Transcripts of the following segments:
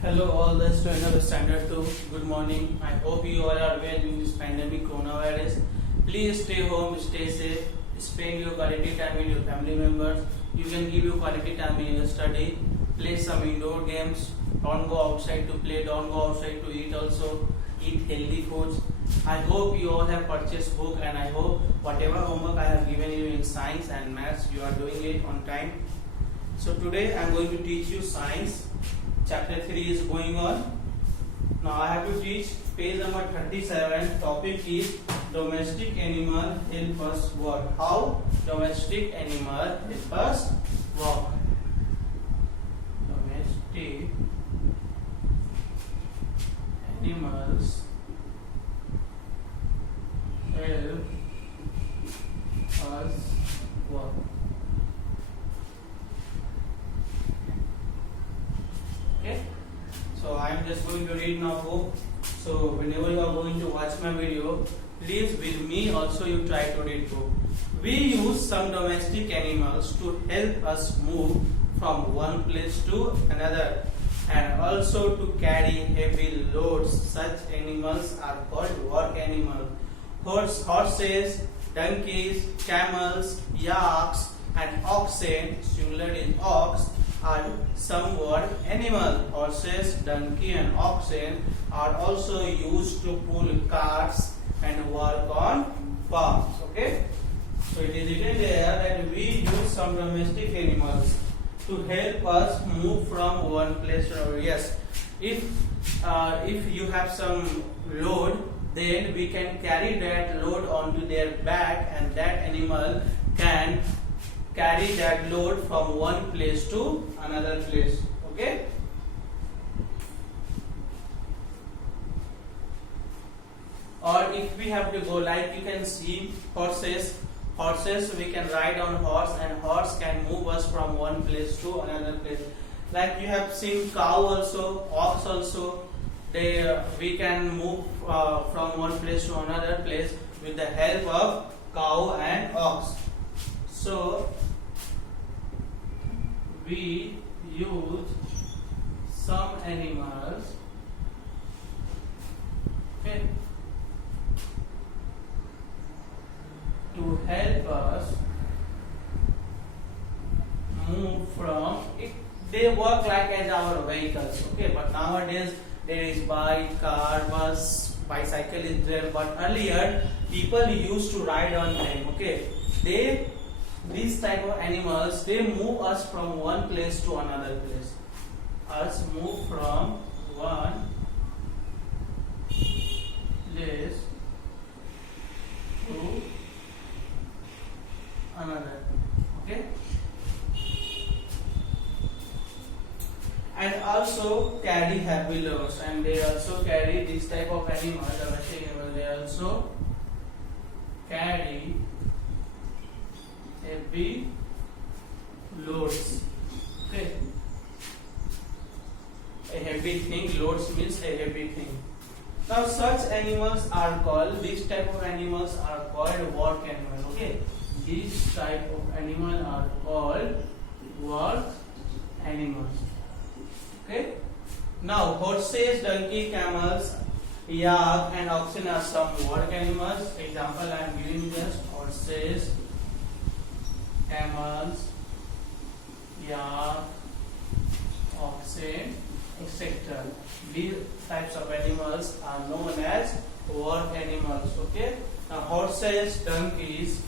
Hello, all the students of Standard 2. Good morning. I hope you all are well in this pandemic coronavirus. Please stay home, stay safe, spend your quality time with your family members. You can give your quality time in your study. Play some indoor games. Don't go outside to play. Don't go outside to eat also. Eat healthy foods. I hope you all have purchased book and I hope whatever homework I have given you in science and maths, you are doing it on time. So today I am going to teach you science. Chapter 3 is going on. Now I have to teach page number 37. Topic is domestic animal help us walk. How domestic animal help us walk. Domestic animals help us walk. Okay, so I am just going to read now book. So whenever you are going to watch my video, please with me also you try to read book. We use some domestic animals to help us move from one place to another and also to carry heavy loads. Such animals are called work animals. Horses, donkeys, camels, yaks and oxen, singular is ox, are some work animal. Horses, donkey and oxen are also used to pull carts and work on farms. Okay, so it is written there that we use some domestic animals to help us move from one place to another. Yes, if you have some load, then we can carry that load onto their back and that animal can carry that load from one place to another place. Okay, or if we have to go, like you can see horses we can ride on horse and horse can move us from one place to another place. Like you have seen cow also, ox also, we can move from one place to another place with the help of cow and ox. So we use some animals, okay, to help us move from it. They work like as our vehicles, okay, but nowadays there is bike, car, bus, bicycle is there, but earlier people used to ride on them. Okay, these type of animals, they move us from one place to another place. Us move from one place to another. Okay, and also carry heavy loads, and they also carry this type of animal, domestic animal, they also carry heavy loads. Okay, a heavy thing, loads means a heavy thing. Now such animals are called, these type of animals are called work animal. Okay, these type of animal are called work animals. Okay, now horses, donkey, camels, yak and oxen are some work animals. Example I am giving just horses, camels, yak, oxen, etc. These types of animals are known as work animals. Okay, now horses, donkeys,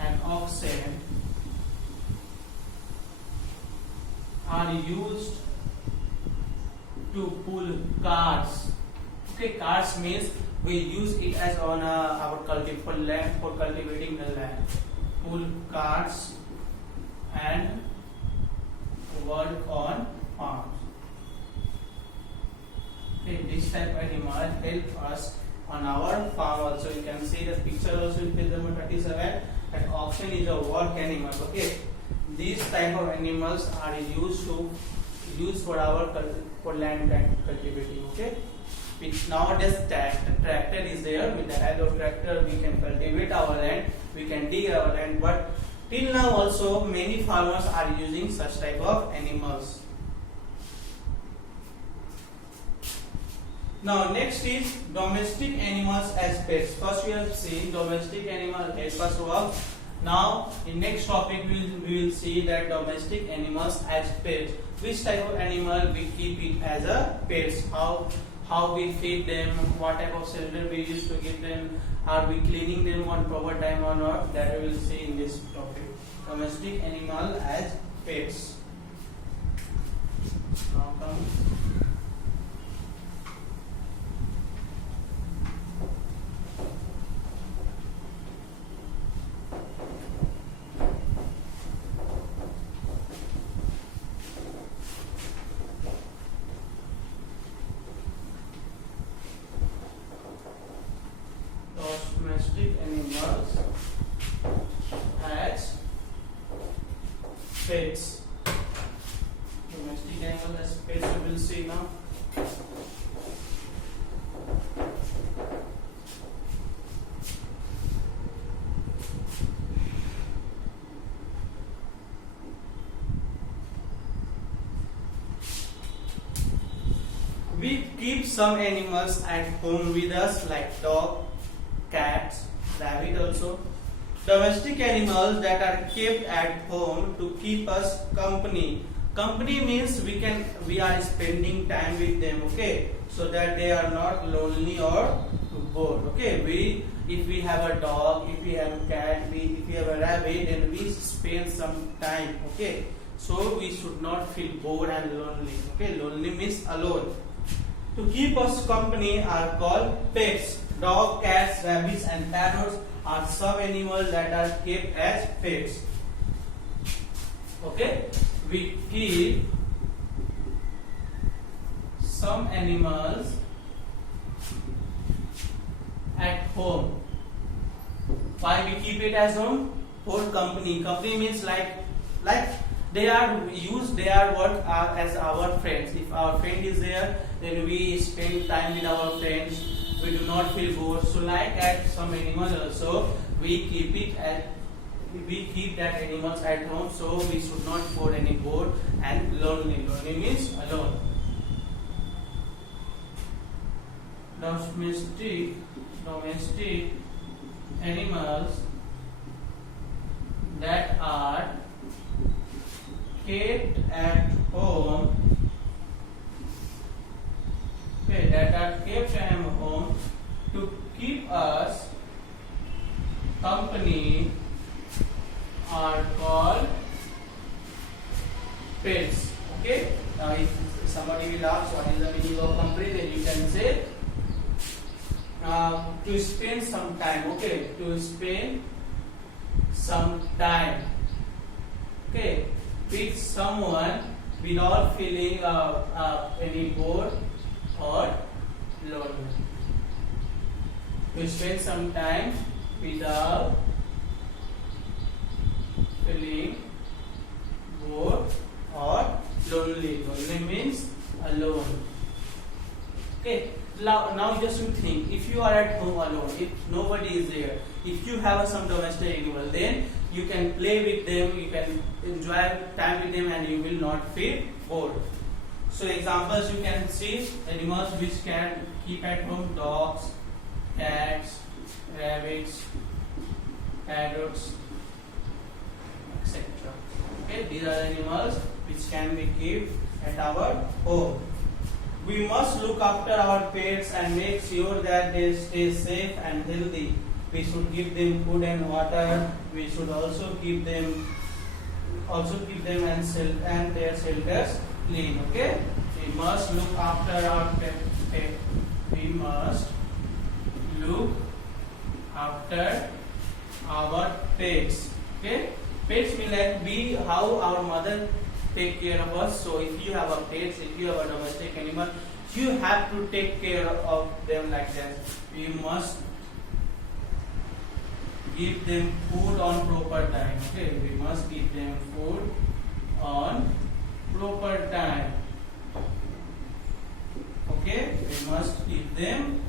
and oxen are used to pull carts. Okay, carts means we use it as on our cultivating land, for cultivating the land. Pull carts and work on farms. Okay, this type of animal help us on our farm also. You can see the picture also in page number 37. That oxen is a work animal. Okay, these type of animals are used for our for land cultivating. Okay, which nowadays tractor is there. With the help of tractor we can cultivate our land, we can dig our land, but Till now also many farmers are using such type of animals. Now next is domestic animals as pets. First we have seen domestic animal help us work. Now in next topic we will see that domestic animals as pets. Which type of animal we keep it as a pets? How we feed them? What type of shelter we use to give them? Are we cleaning them on proper time or not? That we will see in this topic. Domestic animal as pets. Now come. Domestic animals as pets. Domestic animals as pets we will see now. We keep some animals at home with us like dog, cats, rabbit also. Domestic animals that are kept at home to keep us company. Company means we are spending time with them, okay? So that they are not lonely or bored. Okay, if we have a dog, if we have a cat, if we have a rabbit, then we spend some time, okay? So we should not feel bored and lonely. Okay, lonely means alone. To keep us company are called pets. Dog, cats, rabbits and parrots are some animals that are kept as pets. Okay, we keep some animals at home. Why we keep it as home? For company. Company means like they are work as our friends. If our friend is there, then we spend time with our friends. We do not feel bored. So like at some animals also, we keep that animals at home, so we should not feel any bored and lonely. Lonely means alone. Domestic animals that are kept at home. Okay, that are kept at home to keep us company are called pets. Okay. Now, if somebody will ask what is the meaning of company, then you can say to spend some time. Okay, to spend some time. Okay, with someone without feeling any bored or lonely. To spend some time without feeling bored or lonely. Lonely means alone. Okay. Now just you think, if you are at home alone, if nobody is there, if you have some domestic animal, then you can play with them, you can enjoy time with them, and you will not feel bored. So examples you can see animals which can keep at home: dogs, cats, rabbits, parrots, etc. Okay, these are animals which can be kept at our home. We must look after our pets and make sure that they stay safe and healthy. We should give them food and water. We should also keep them and their shelters clean. Okay, we must look after our pet. We must look after our pets. Okay, pets will be how our mother take care of us. So if you have a pet, if you have a domestic animal, you have to take care of them like that. You must give them food on proper time. Okay, we must give them food on proper time. Okay, we must keep them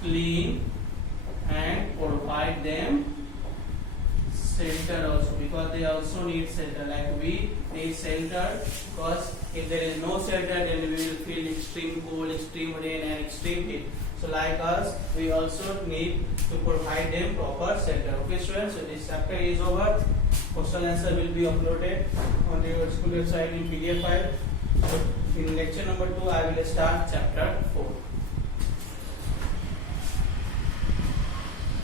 clean and provide them shelter also, because they also need shelter. Like we need shelter, because if there is no shelter, then we will feel extreme cold, extreme rain, and extreme heat. So like us, we also need to provide them proper shelter. Okay students, so this chapter is over. Question answer will be uploaded on your school website in PDF file. So in lecture number 2, I will start chapter 4.